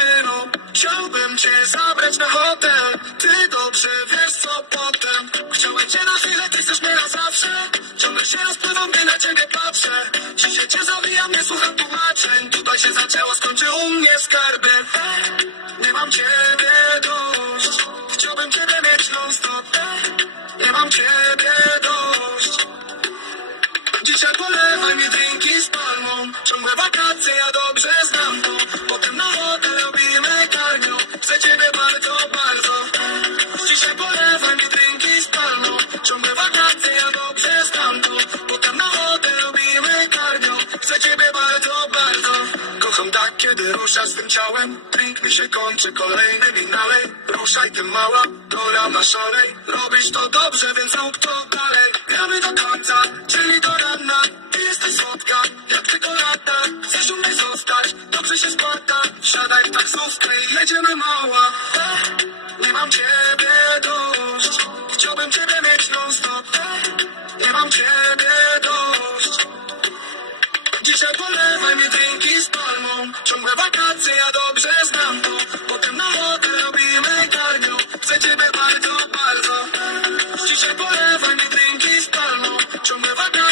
dziewczyną. Chciałbym cię zabrać na hotel. Ty dobrze wiesz co potem. Chciałem cię na chwilę, ty chcesz mnie na zawsze. Ciągle się rozpływam, gdy na ciebie patrzę. Dzisiaj cię zawijam, nie słucham tłumaczeń. Tutaj się zaczęło, skończy u mnie skarby. Nie mam ciebie dość. Chciałbym ciebie mieć non stop. Nie mam ciebie dość. Dzisiaj polewaj mi drinki z palmą. Ciągłe wakacje, ja dobrze znam to. Potem na hotel robimy karmią. Chcę ciebie bardzo, bardzo. Dzisiaj polewaj mi drinki z palmą. Ciągłe wakacje, ja dobrze znam to. Potem na hotel robimy karmią. Chcę ciebie bardzo, bardzo. Kocham tak, kiedy ruszasz swym ciałem. Drink mi się kończy, kolejny mi nalej. Ruszaj ty mała, do rana szalej. Robisz to dobrze, więc rób to dalej. Gramy do końca, czyli do rana. Ty jesteś słodka, jak tylko lata. Chcesz u mnie zostać, dobrze się składa. Wsiadaj w taksówkę i jedziemy mała. Nie mam ciebie dość. Chciałbym ciebie mieć non stop. Nie mam ciebie dość. Dzisiaj polewaj mi drinki z palmą. Ciągłe wakacje, ja dobrze znam to. Potem na hotel robimy karmią. Chcę ciebie bardzo, bardzo. Dzisiaj polewaj mi drinki z palmą. Ciągłe wakacje.